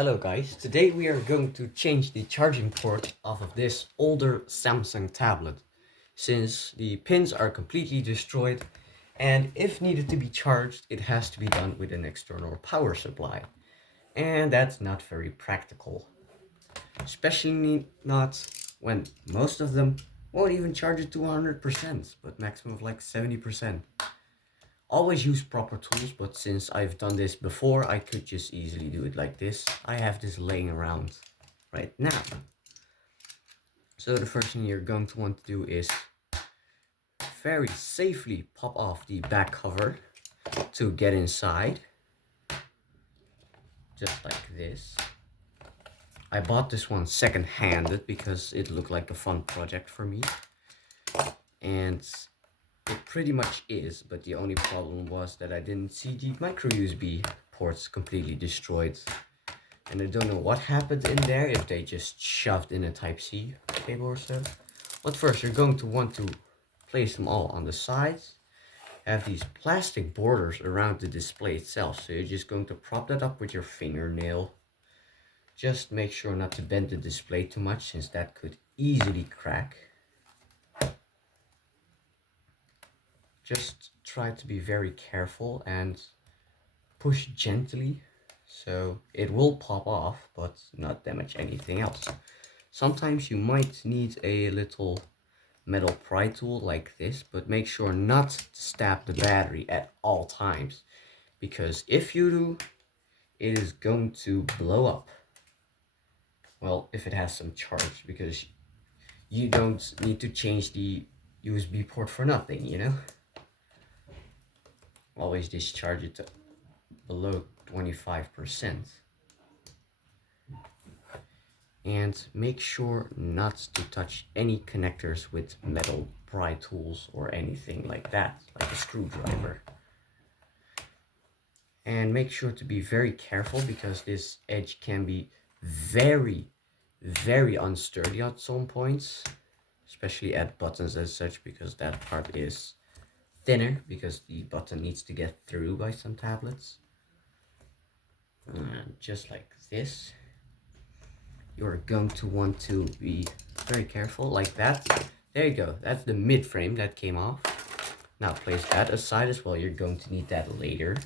Hello guys, today we are going to change the charging port off of this older Samsung tablet since the pins are completely destroyed and if needed to be charged it has to be done with an external power supply and that's not very practical, especially not when most of them won't even charge it to 100% but maximum of like 70%. Always use proper tools, but since I've done this before, I could just easily do it like this. I have this laying around right now. So the first thing you're going to want to do is very safely pop off the back cover to get inside. Just like this. I bought this one second-handed because it looked like a fun project for me. And it pretty much is, but the only problem was that I didn't see the micro USB ports completely destroyed. And I don't know what happened in there, if they just shoved in a Type-C cable or so. But first you're going to want to place them all on the sides. Have these plastic borders around the display itself, so you're just going to prop that up with your fingernail. Just make sure not to bend the display too much, since that could easily crack. Just try to be very careful and push gently, so it will pop off but not damage anything else. Sometimes you might need a little metal pry tool like this, but make sure not to stab the battery at all times, because if you do, it is going to blow up. Well, if it has some charge, because you don't need to change the USB port for nothing, you know? Always discharge it to below 25%. And make sure not to touch any connectors with metal pry tools or anything like that, like a screwdriver. And make sure to be very careful, because this edge can be very unsturdy at some points, especially at buttons as such, because that part is thinner, because the button needs to get through by some tablets. And just like this, you're going to want to be very careful, like that. There you go, that's the mid frame that came off. Now place that aside as well, you're going to need that later.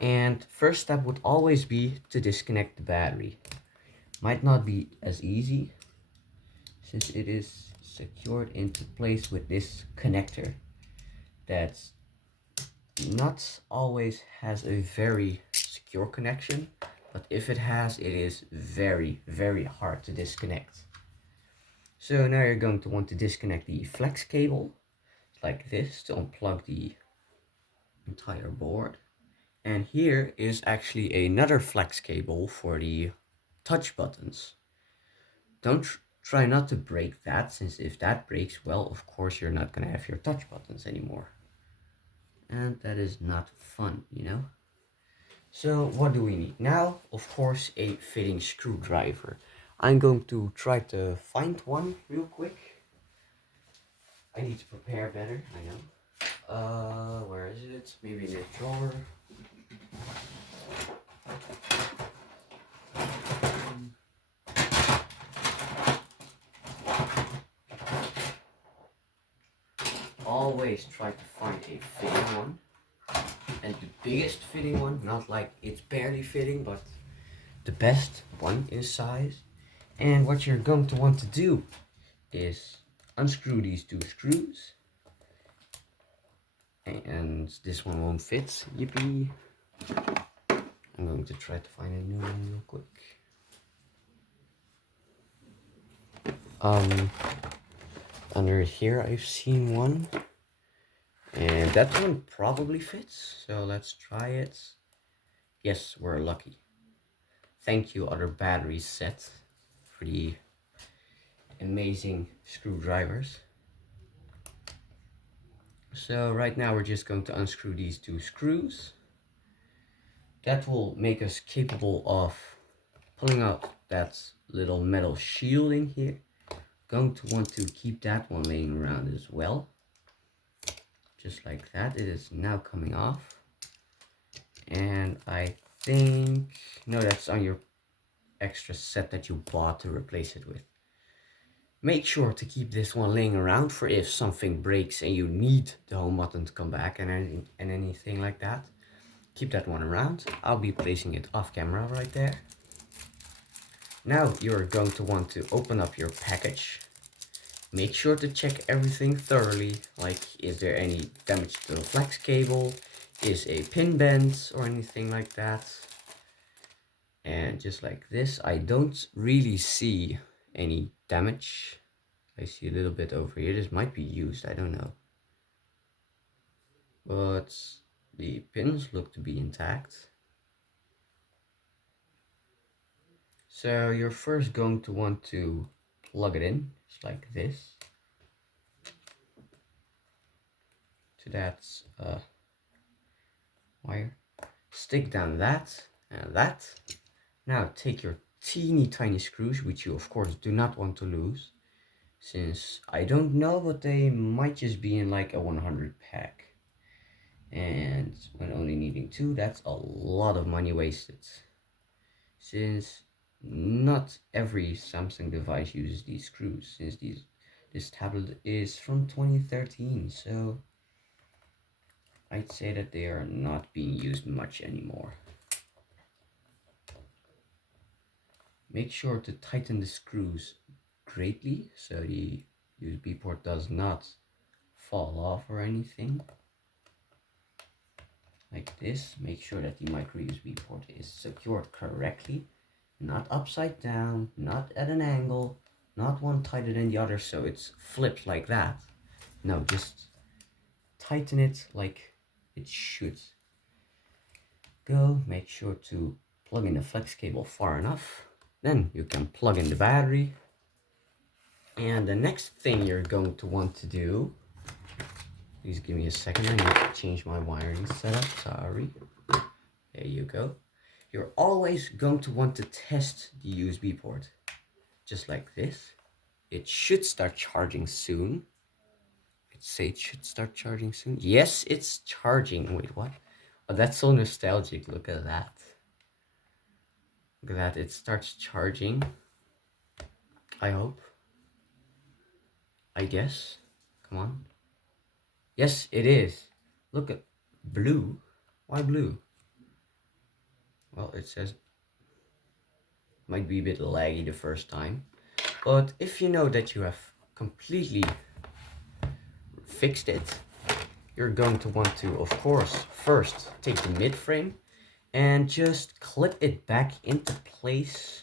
And first step would always be to disconnect the battery. Might not be as easy, since it is secured into place with this connector that's not always has a very secure connection, but if it has, it is very hard to disconnect. So now you're going to want to disconnect the flex cable like this to unplug the entire board. And here is actually another flex cable for the touch buttons. Don't try not to break that, since if that breaks, well, of course you're not gonna have your touch buttons anymore. And that is not fun, you know? So what do we need? Now, of course, a fitting screwdriver. I'm going to try to find one real quick. I need to prepare better, I know. Where is it? Maybe in a drawer. Always try to find a fitting one. And the biggest fitting one, not like it's barely fitting, but the best one in size. And what you're going to want to do is unscrew these two screws. And this one won't fit, yippee. I'm going to try to find a new one real quick. Under here I've seen one. And that one probably fits, so let's try it. Yes, we're lucky. Thank you, other battery set, for the amazing screwdrivers. So right now we're just going to unscrew these two screws. That will make us capable of pulling out that little metal shielding here. Going to want to keep that one laying around as well. Just like that, it is now coming off. And I think, no, that's on your extra set that you bought to replace it with. Make sure to keep this one laying around for if something breaks and you need the home button to come back and anything like that. Keep that one around. I'll be placing it off camera right there. Now you're going to want to open up your package. Make sure to check everything thoroughly, like is there any damage to the flex cable, is a pin bent or anything like that. And just like this, I don't really see any damage. I see a little bit over here. This might be used, I don't know. But the pins look to be intact. So you're first going to want to plug it in, just like this. To that wire. Stick down that and that. Now take your teeny tiny screws, which you of course do not want to lose, since I don't know, but they might just be in like a 100 pack. And when only needing 2, that's a lot of money wasted. Since not every Samsung device uses these screws, since this tablet is from 2013, so I'd say that they are not being used much anymore. Make sure to tighten the screws greatly so the USB port does not fall off or anything. Like this. Make sure that the micro USB port is secured correctly, not upside down, not at an angle, not one tighter than the other so it's flipped like that. No, just tighten it like it should go. Make sure to plug in the flex cable far enough. Then you can plug in the battery. And the next thing you're going to want to do, please give me a second, I need to change my wiring setup, sorry. There you go. You're always going to want to test the USB port. Just like this. It should start charging soon. It should start charging soon. Yes, it's charging. Wait, what? Oh, that's so nostalgic. Look at that. Look at that. It starts charging. I hope. I guess. Come on. Yes, it is. Look at blue. Why blue? Well, it says might be a bit laggy the first time. But if you know that you have completely fixed it, you're going to want to, of course, first take the mid frame and just clip it back into place.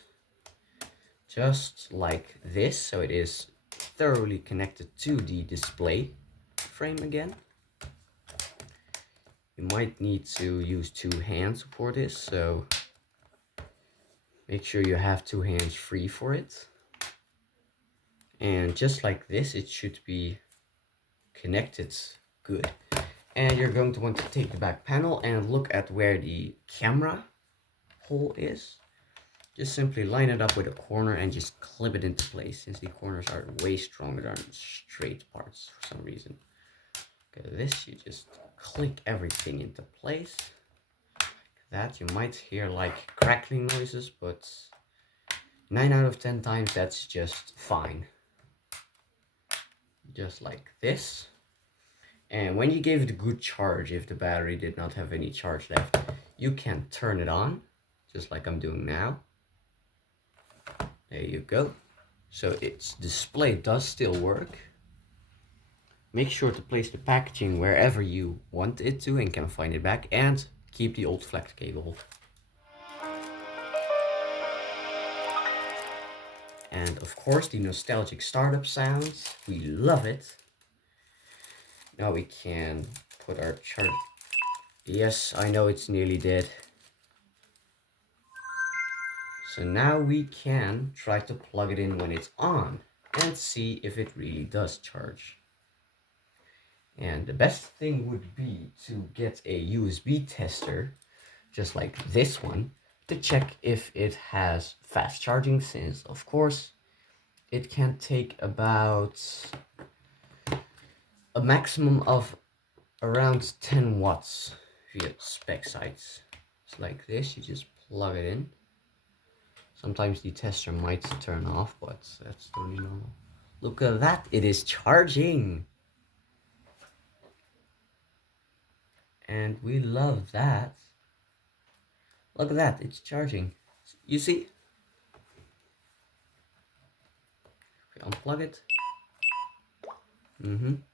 Just like this, so it is thoroughly connected to the display frame again. You might need to use 2 hands for this, so make sure you have 2 hands free for it. And just like this, it should be connected good. And you're going to want to take the back panel and look at where the camera hole is. Just simply line it up with a corner and just clip it into place, since the corners are way stronger than straight parts for some reason. Okay, this, you just click everything into place. Like that. You might hear like crackling noises, but 9 out of 10 times that's just fine. Just like this. And when you gave it a good charge, if the battery did not have any charge left, you can turn it on, just like I'm doing now. There you go. So its display does still work. Make sure to place the packaging wherever you want it to and can find it back, and keep the old flex cable. And of course the nostalgic startup sounds, we love it. Now we can put our charge. Yes, I know it's nearly dead. So now we can try to plug it in when it's on and see if it really does charge. And the best thing would be to get a USB tester, just like this one, to check if it has fast charging, since of course it can take about a maximum of around 10 watts via spec sites. It's like this, you just plug it in. Sometimes the tester might turn off, but that's totally normal. Look at that, it is charging. And we love that. Look at that, it's charging. You see? We unplug it.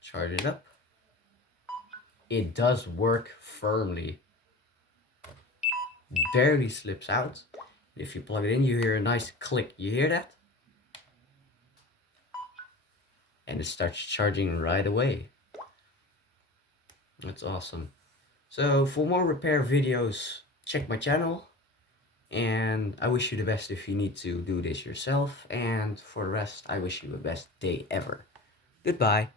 Charge it up. It does work firmly. Barely slips out. If you plug it in, you hear a nice click. You hear that? And it starts charging right away. That's awesome. So for more repair videos, check my channel. And I wish you the best if you need to do this yourself. And for the rest, I wish you the best day ever. Goodbye.